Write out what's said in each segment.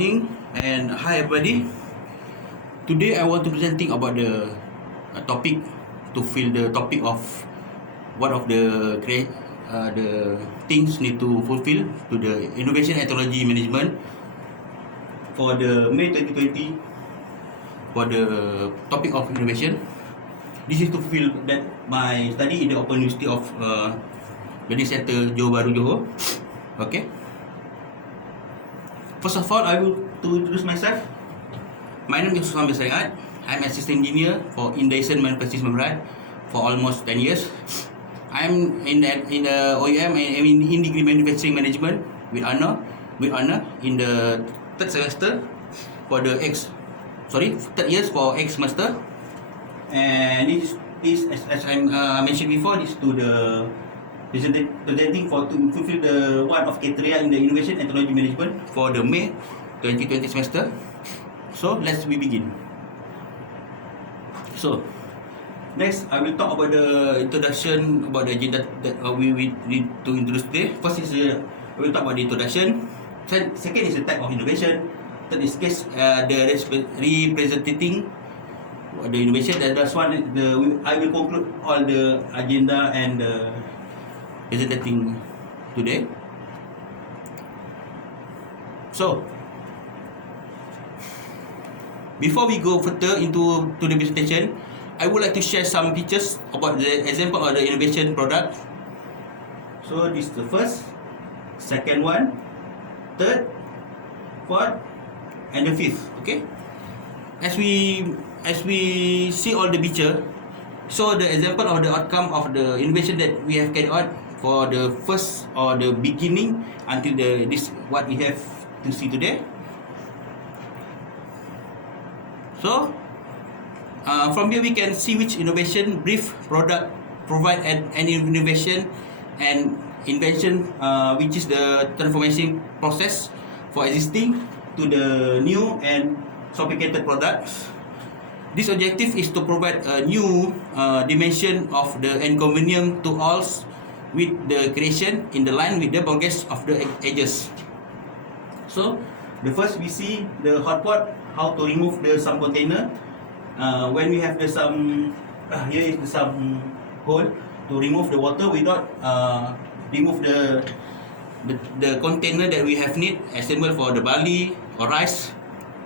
And hi everybody. Today I want to presenting about the topic to fill the topic of what of the things need to fulfill to the innovation and technology management for the May 2020 for the topic of innovation. This is to fulfill that my study in the Open University of Learning Center Johor Bahru Johor. Okay. First of all, I will to introduce myself. My name is SARIAT. I'm assistant engineer for Inovation Manufacturing Membrane for almost 10 years. I'm in the OUM and in degree manufacturing management with honor in the third semester for the third years for X semester. And this as I mentioned before, this to the presenting for to fulfill the one of criteria in the innovation and technology management for the May 2020 semester. So let's begin. So next I will talk about the introduction about the agenda that we need to introduce today. First is I will talk about the introduction. Second is the type of innovation. Third is case the representing the innovation. And last one I will conclude all the agenda and the presenting today. So before we go further into the presentation, I would like to share some pictures about the example of the innovation product. So this is the first, second one, third, fourth, and the fifth. Okay. As we see all the picture, so the example of the outcome of the innovation that we have carried out for the first or the beginning until this what we have to see today. So from here we can see which innovation brief product provide an innovation and invention which is the transformation process for existing to the new and sophisticated products. This objective is to provide a new dimension of the inconvenience to all with the creation in the line with the progress of the ages. So the first we see the hot pot, how to remove the some container. When we have the some here is the some hole to remove the water without remove the container that we have need assemble for the barley or rice.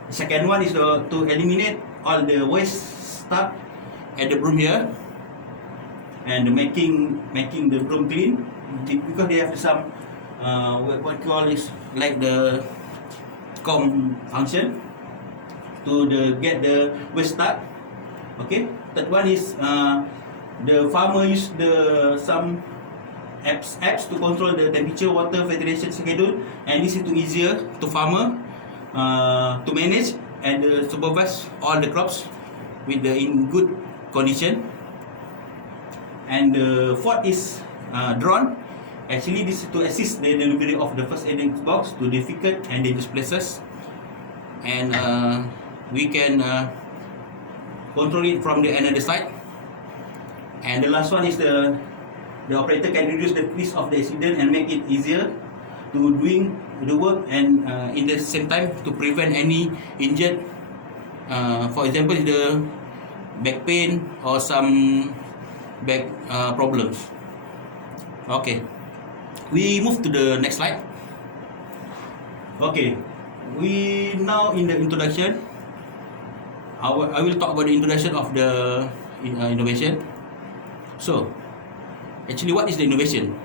The second one is to eliminate all the waste stuff at the broom here and making the broom clean because they have some what we call is like the comb function to get the waste stuff. Okay. Third one is the farmer use some apps to control the temperature, water, filtration schedule, and this is easier to farmer to manage and supervise all the crops with in good condition. And the fourth is drone. Actually, this is to assist the delivery of the first aid box to difficult and dangerous places, and we can control it from the another side. And the last one is the operator can reduce the risk of the accident and make it easier to doing the work, and in the same time to prevent any injured. For example, the back pain or some back problems. Okay, we move to the next slide. Okay, we now in the introduction. I will talk about the introduction of the innovation. So, actually, what is the innovation?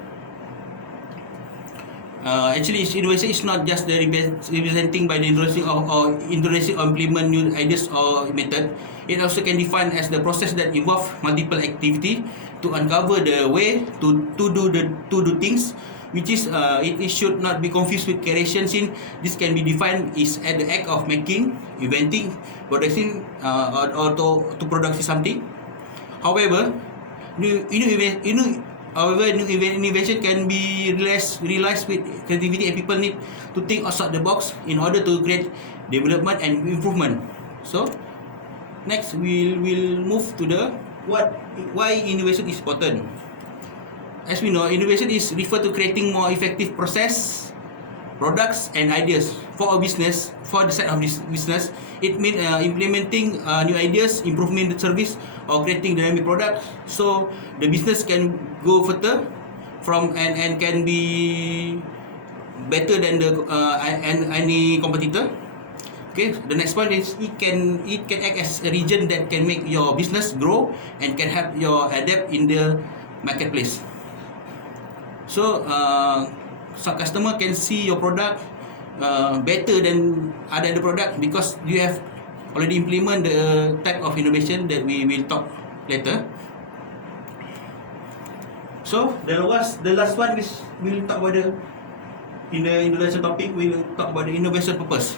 Actually, innovation is not just the representing by the introducing or implement new ideas or method. It also can define as the process that involve multiple activity to uncover the way to do things, which is it should not be confused with creation. Since this can be defined is at the act of making, inventing, producing, or to produce something. However, new innovation can be realized with creativity, and people need to think outside the box in order to create development and improvement. So next we will move to the why innovation is important. As we know, innovation is referred to creating more effective process products and ideas for a business, for the side of this business. It means implementing new ideas, improving the service, or creating dynamic products, so the business can go further from and can be better than the and any competitor. Okay, the next point is it can act as a region that can make your business grow and can help your adapt in the marketplace. So some customer can see your product better than other product because you have already implement the type of innovation that we will talk later. So the last one is we'll talk about in the innovation topic we'll talk about the innovation purpose.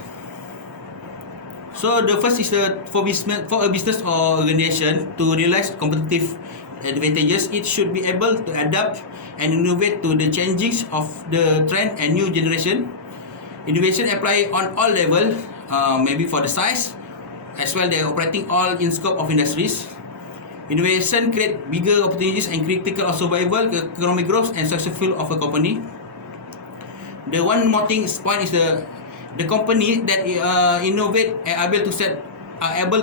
So the first is for a business or organization to realize competitive advantages, it should be able to adapt and innovate to the changes of the trend and new generation. Innovation apply on all level, maybe for the size, as well they operating all in scope of industries. Innovation create bigger opportunities and critical of survival, economic growth, and successful of a company. The one more thing point is the company that innovate are able to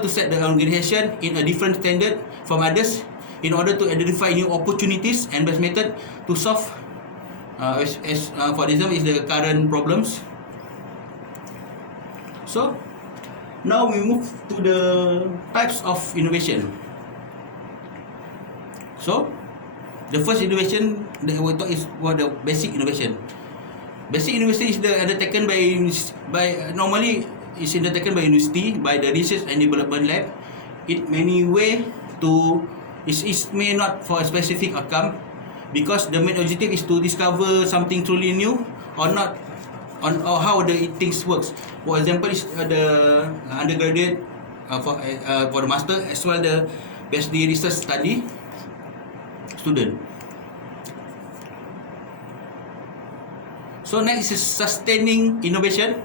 set the organization in a different standard from others in order to identify new opportunities and best method to solve for example is the current problems. So now we move to the types of innovation. So the first innovation that we talk is what the basic innovation. Basic innovation is undertaken by normally is undertaken by university, by the research and development lab. It many way to it may not for a specific outcome because the main objective is to discover something truly new or not or how the things works. For example, is the undergraduate for the master as well the PhD research study student. So next is sustaining innovation.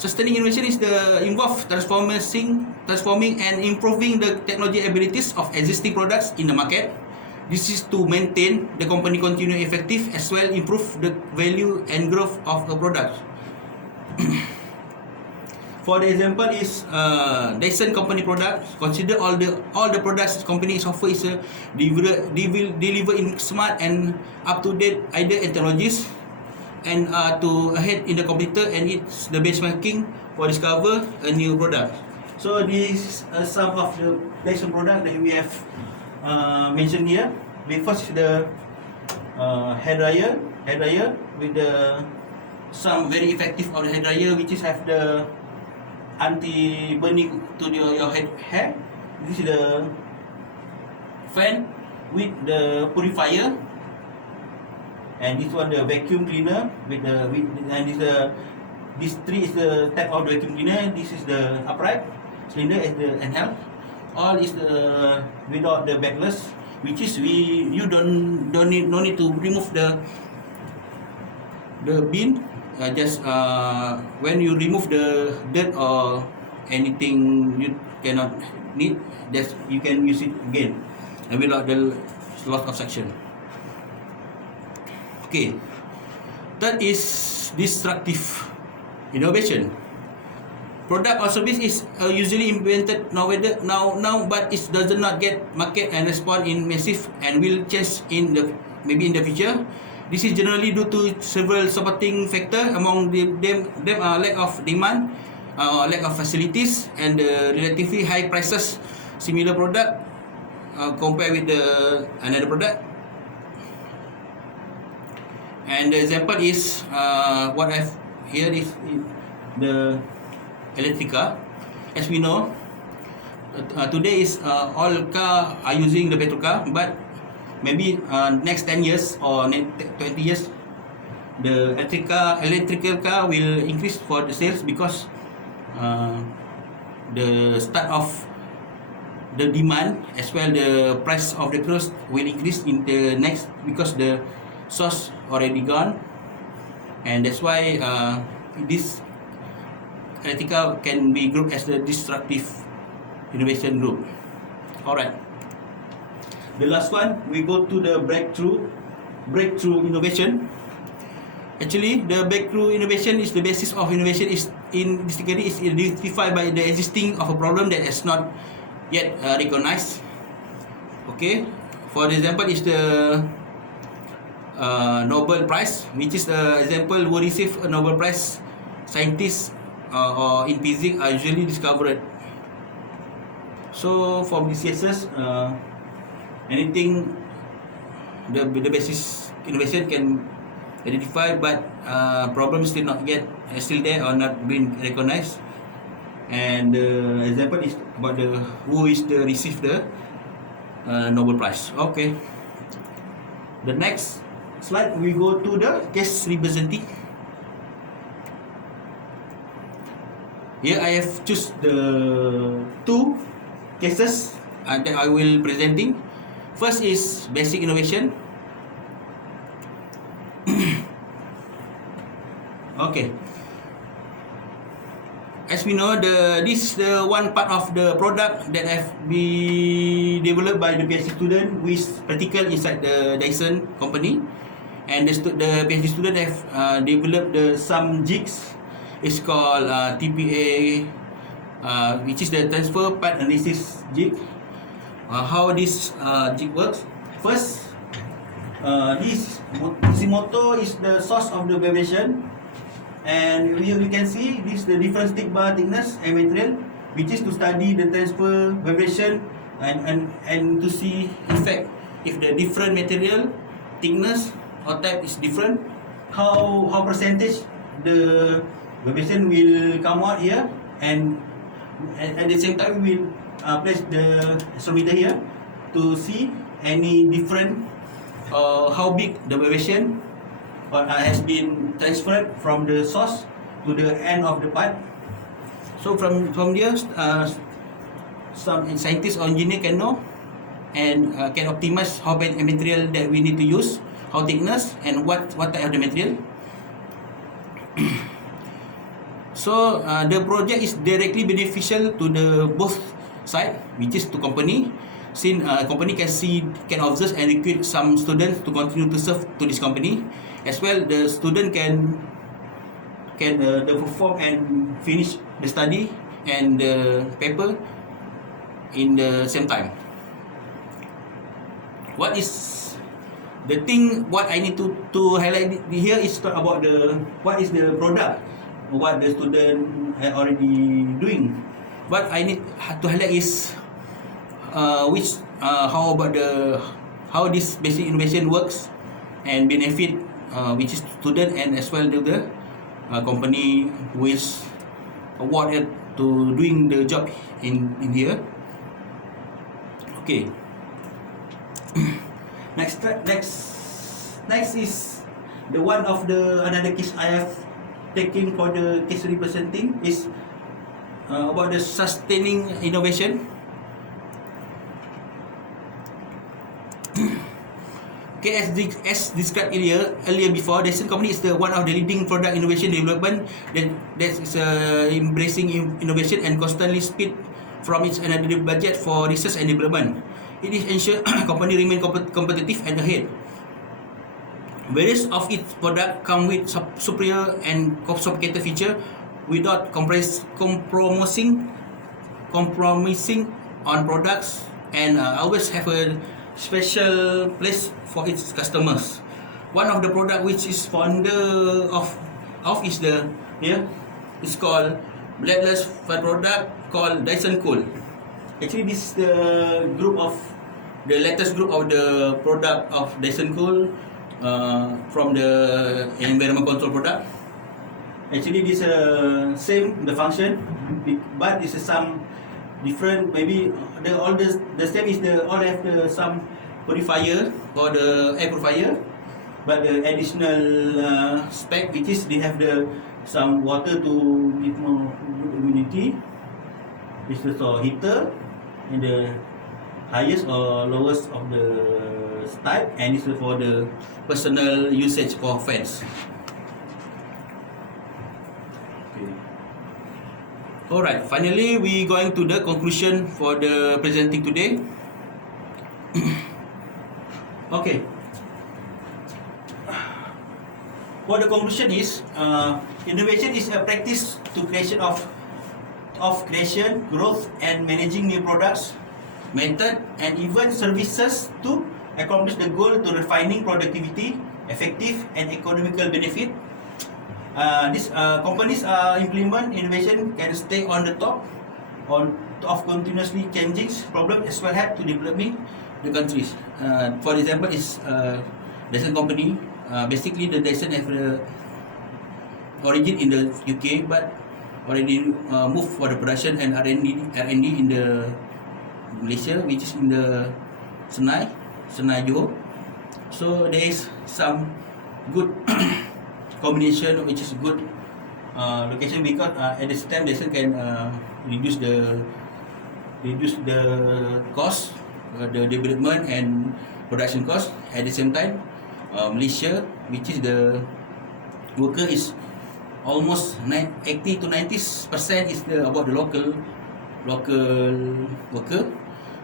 Sustaining innovation is involve transforming and improving the technology abilities of existing products in the market. This is to maintain the company continue effective as well improve the value and growth of a product. For the example is Dyson company product. Consider all the products company offer is deliver in smart and up to date idea and technologies, and to ahead in the competitor, and it's the benchmarking for discover a new product. So these are some of the Dyson product that we have mentioned here. The first is the hair dryer with the some very effective of the hair dryer which is have the anti burning to your hair. This is the fan with the purifier. And this one the vacuum cleaner with and this three is the type of vacuum cleaner. This is the upright cylinder as the handheld. All is the without the backless, which is you don't need to remove the bin. Just when you remove the dirt or anything you cannot need, just you can use it again and without the loss of suction. Okay, third is disruptive innovation. Product or service is usually invented now, but it does not get market and respond in massive and will change maybe in the future. This is generally due to several supporting factors. Among them are lack of demand, lack of facilities, and relatively high prices. Similar product compared with another product. And the example is what I've here is the electric car. As we know, today is all car are using the petrol car, but maybe next 10 years or 20 years, the electrical car will increase for the sales because the start of the demand as well the price of the cars will increase in the next because the source already gone, and that's why this electrical can be grouped as the disruptive innovation group. Alright, the last one we go to the breakthrough innovation. Actually, the breakthrough innovation is the basis of innovation is in this category is identified by the existing of a problem that is not yet recognized. Okay, for example, is the Nobel Prize, which is the example who receive a Nobel Prize. Scientists or in physics are usually discovered. So from these cases, anything the basis innovation can identify, but problems still not yet still there or not being recognized. And the example is about the who is the receive the Nobel Prize. Okay. The next slide we go to the case representing. Here I have choose the two cases that I will presenting. First is basic innovation. Okay. As we know, this is the one part of the product that have been developed by the PhD student who is practical inside the Dyson company, and the PhD student have developed some jigs. It's called TPA, which is the transfer part analysis jig. How this jig works? First, this motor is the source of the vibration, and here we can see this the different stick bar thickness and material, which is to study the transfer vibration and to see effect if the different material thickness or type is different, how percentage the vibration will come out here, and at the same time we will place the instrument here to see any different how big the vibration has been transferred from the source to the end of the part. So from here, some scientists or engineer can know and can optimize how many material that we need to use, how thickness, and what type of the material. So the project is directly beneficial to the both side, which is to company, since company can observe and recruit some students to continue to serve to this company, as well the student can perform and finish the study and the paper in the same time. What is the thing? What I need to highlight here is talk about what is the product, what the student are already doing. What I need to highlight is how about how this basic innovation works and benefit which is student and as well the company who is awarded to doing the job in here. Okay. Next is the one of the another case I have taking for the case representing is about the sustaining innovation. Okay, as described earlier before, Dyson company is the one of the leading product innovation development that is embracing innovation and constantly speed from its another budget for research and development. It is ensure company remain competitive and ahead. Various of its products come with superior and sophisticated feature without compromising on products, and always have a special place for its customers. One of the product which is founder of is the here it's called bladeless product called Dyson Cool. Actually, this is the latest group of the product of Dyson Cool from the environment control product. Actually, this same the function, but this is some different. Maybe the same is all have some purifier or the air purifier, but the additional spec which is they have some water to give more humidity. This is a heater and the highest or lowest of the type, and this is for the personal usage for fans. Okay. Alright, finally we going to the conclusion for the presenting today. Okay. for the conclusion is, innovation is a practice to creation of creation, growth, and managing new products, method, and even services to accomplish the goal to refining productivity, effective, and economical benefit. These companies implement innovation can stay on the top of continuously changing problem as well help to developing the countries. For example, is Dyson company. Basically, the Dyson have origin in the UK, but already moved for the production and R&D in the Malaysia, which is in the Senai Johor. So there is some good combination, which is good location, because at this time Dyson can reduce the cost, the development and production cost. At the same time, Malaysia, which is the worker is almost 80 to 90% is about the local worker.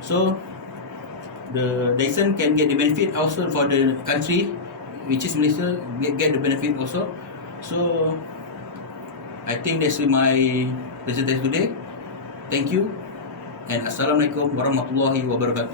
So the Dyson can get the benefit also for the country, which is Malaysia, get the benefit also. So I think that's my presentation today. Thank you, and Assalamualaikum warahmatullahi wabarakatuh.